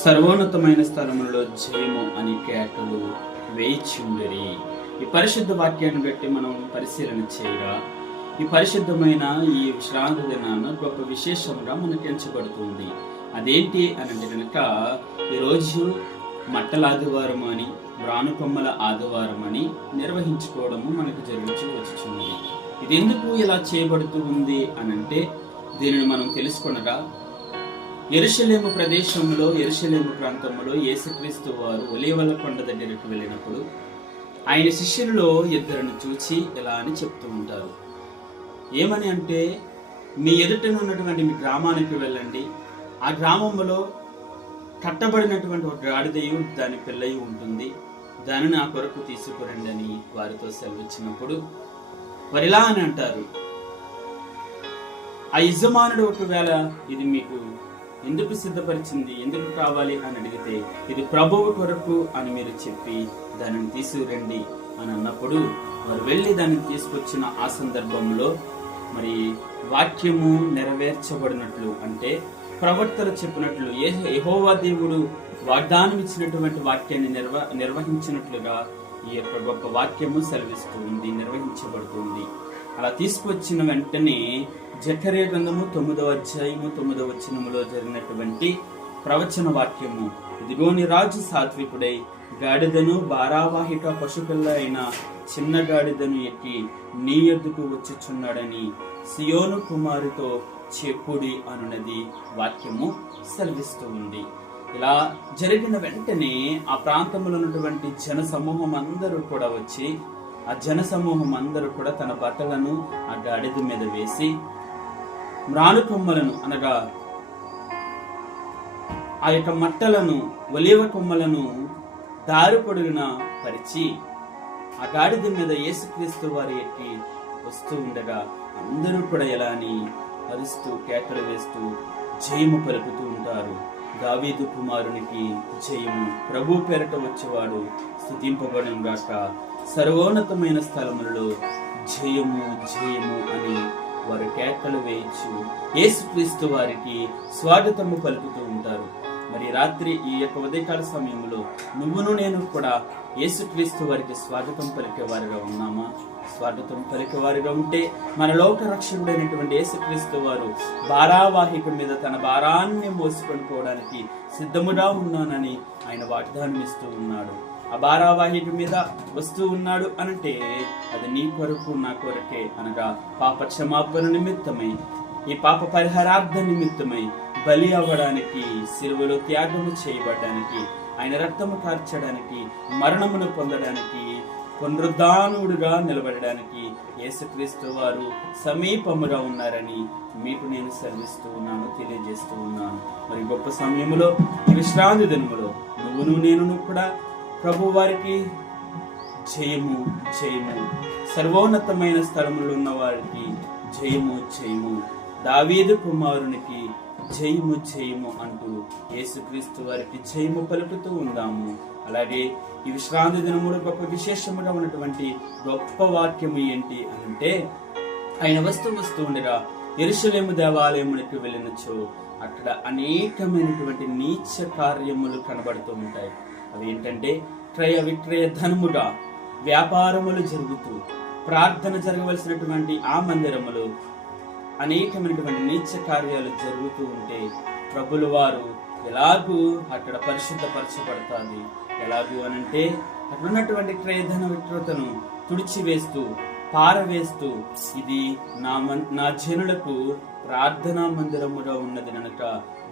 సర్వోన్నతమైన స్థలములలో జయము అని కేకలు వేయిచుండరి. ఈ పరిశుద్ధ వాక్యాన్ని బట్టి మనం పరిశీలన చేయగా ఈ పరిశుద్ధమైన ఈ విశ్రాంతి దినాన గొప్ప విశేషంగా మనకు ఎంచబడుతుంది. అదేంటి అని కనుక ఈరోజు మట్టల ఆదివారం అని బ్రానుకొమ్మల ఆదివారం అని నిర్వహించుకోవడము మనకు జరుగుతూ వచ్చుచున్నది. ఇది ఎందుకు ఇలా చేయబడుతూ ఉంది అనంటే దీనిని మనం తెలుసుకొనగా యెరూషలేము ప్రదేశంలో యెరూషలేము ప్రాంతంలో యేసుక్రీస్తు వారు ఒలీవల కొండ దగ్గరికి వెళ్ళినప్పుడు ఆయన శిష్యులలో ఇద్దరిని చూచి ఇలా అని చెప్తూ ఉంటారు. ఏమని అంటే, మీ ఎదుటను ఉన్నటువంటి మీ గ్రామానికి వెళ్ళండి, ఆ గ్రామంలో కట్టబడినటువంటి ఒక గాడిదయు దాని పిల్లయు ఉంటుంది, దానిని నా కొరకు తీసుకురండి అని వారితో సెలవిచ్చినప్పుడు వారు ఇలా అని అంటారు, ఆ యజమానుడు ఒకవేళ ఇది మీకు ఎందుకు సిద్ధపరిచింది, ఎందుకు కావాలి అని అడిగితే ఇది ప్రభువు కొరకు అని మీరు చెప్పి దానిని తీసుకురండి అని అన్నప్పుడు వారు వెళ్ళి దానిని తీసుకొచ్చిన ఆ సందర్భంలో మరి వాక్యము నెరవేర్చబడినట్లు, అంటే ప్రవక్తలు చెప్పినట్లు యెహోవా దేవుడు వాగ్దానం ఇచ్చినటువంటి వాక్యాన్ని నిర్వహించినట్లుగా ఈ యొక్క గొప్ప వాక్యము సెలవిస్తూ ఉంది, నిర్వహించబడుతుంది. అలా తీసుకొచ్చిన వెంటనే జకర్యా గ్రంథము 9వ అధ్యాయము 9వ వచనములో జరిగినటువంటి ప్రవచన వాక్యము, ఇదిగోని రాజు సాత్వికుడై గాడిదను భారావాహిక పశుపిల్ల అయిన చిన్న గాడిదను ఎక్కి నీ యొద్దకు వచ్చుచున్నాడని సియోను కుమారుతో చెప్పుడి అనున్నది వాక్యము సెలవిస్తూ ఉంది. ఇలా జరిగిన వెంటనే ఆ ప్రాంతంలో ఉన్నటువంటి జన సమూహం అందరూ కూడా వచ్చి, ఆ జన సమూహం అందరూ కూడా తన బట్టలను ఆ గాడిద మీద వేసి మ్రాను అనగా ఆ యొక్క మట్టలను ఒలీవ కొమ్మలను దారి పొడుగున పరిచి ఆ గాడిద మీద యేసుక్రీస్తు వారి ఎక్కి వస్తూ ఉండగా అందరూ కూడా ఎలా అని అరుస్తూ కేకలు వేస్తూ జయము పలుకుతూ ఉంటారు. దావీదు కుమారునికి జయము, ప్రభు పేరట వచ్చేవాడు స్తుతింపబడును గాక, సర్వోన్నతమైన స్థలములలో జయము జయము అని వారు కేకలు వేయచ్చు యేసుక్రీస్తు వారికి స్వాగతము పలుకుతూ ఉంటారు. మరి రాత్రి ఈ యొక్క ఉదయకాల సమయంలో నువ్వును నేను కూడా యేసుక్రీస్తు వారికి స్వాగతం పలికేవారుగా ఉన్నామా? స్వాగతం పలికేవారుగా ఉంటే మన లోక రక్షకుడైనటువంటి యేసుక్రీస్తు వారు భారావాహిక మీద తన భారాన్ని మోసుకొని పోవడానికి సిద్ధముగా ఉన్నానని ఆయన వాగ్దానం ఇస్తూ ఉన్నాడు. ఆ భారావాహిక మీద వస్తూ ఉన్నాడు అనంటే అది నీ కొరకు నా కొరకే, అనగా పాప క్షమాపణ నిమిత్తమై, ఈ పాప పరిహారార్థ నిమిత్తమై బలి అవ్వడానికి, సిలువలో త్యాగము చేయబడడానికి, ఆయన రక్తము కార్చడానికి, మరణమును పొందడానికి, పునరుద్ధానుడుగా నిలబడడానికి యేసుక్రీస్తు వారు సమీపముగా ఉన్నారని మీకు నేను సెలవిస్తూ ఉన్నాను, తెలియజేస్తూ ఉన్నాను. మరి గొప్ప సమయములో విశ్రాంతి దినములో నువ్వును నేను కూడా ప్రభు వారికి జయము జయము, సర్వోన్నతమైన స్థలములో ఉన్న వారికి జయము జయము, దావీదు కుమారునికి జయము జయము అంటూ యేసుక్రీస్తు వారికి జయము పలుకుతూ ఉందాము. అలాగే ఈ విశ్రాంతి దినములు గొప్ప విశేషముగా ఉన్నటువంటి గొప్ప వాక్యము ఏంటి అంటే, ఆయన వస్తూ ఉండగా యెరూషలేము దేవాలయమునికి వెళ్ళినచో అక్కడ అనేకమైనటువంటి నీచ కార్యములు కనబడుతూ ఉంటాయి. అవి ఏంటంటే, క్రయ విక్రయ ధనముగా వ్యాపారములు జరుగుతూ, ప్రార్థన జరగవలసినటువంటి ఆ మందిరములు అనేకమైనటువంటి నీచ కార్యాలు జరుగుతూ ఉంటే ప్రభుల వారు ఎలాగూ అక్కడ పరిశుద్ధపరచబడతాది. ఎలాగూ అనంటే, అక్కడ ఉన్నటువంటి క్రయధన విక్రతను తుడిచివేస్తూ పారవేస్తూ, ఇది నా జనులకు ప్రార్థనా మందిరముగా ఉన్నది కనుక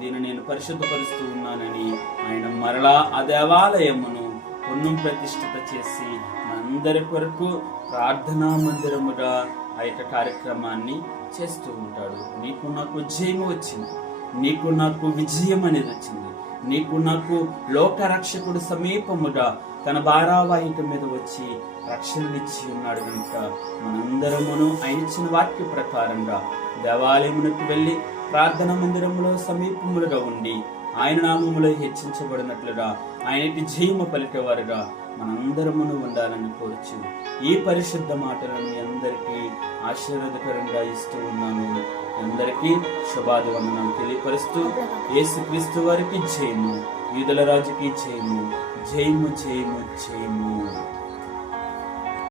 దీన్ని నేను పరిశుద్ధపరుస్తూ ఉన్నానని ఆయన మరలా ఆ దేవాలయమును పునః ప్రతిష్ఠిత చేసి మనందరి కొరకు ప్రార్థనా మందిరముగా ఆ యొక్క కార్యక్రమాన్ని చేస్తూ ఉంటాడు. నీకు నాకు జయము వచ్చింది, నీకు నాకు విజయం అనేది వచ్చింది, నీకు నాకు లోక రక్షకుడు సమీపముగా తన భారావాహిక మీద వచ్చి రక్షణనిచ్చి ఉన్నాడు కనుక మనందరమును ఆయన ఇచ్చిన వాక్య ప్రకారంగా దేవాలయమునకు వెళ్ళి ప్రార్థన మందిరములో సమీపములుగా ఉండి ఆయన నామములో హెచ్చించబడినట్లుగా ఆయనకి జయము పలికేవారుగా మనందరమును ఉండాలని కోరుచు ఈ పరిశుద్ధ మాటలను మీ అందరికీ ఆశీర్వాదకరంగా ఇస్తూ ఉన్నాను. అందరికీ శుభాభివందనాలు తెలియపరుస్తూ యేసుక్రీస్తు వారికి జయము. యూదుల రాజుకి జయము, జయము జయము జయము.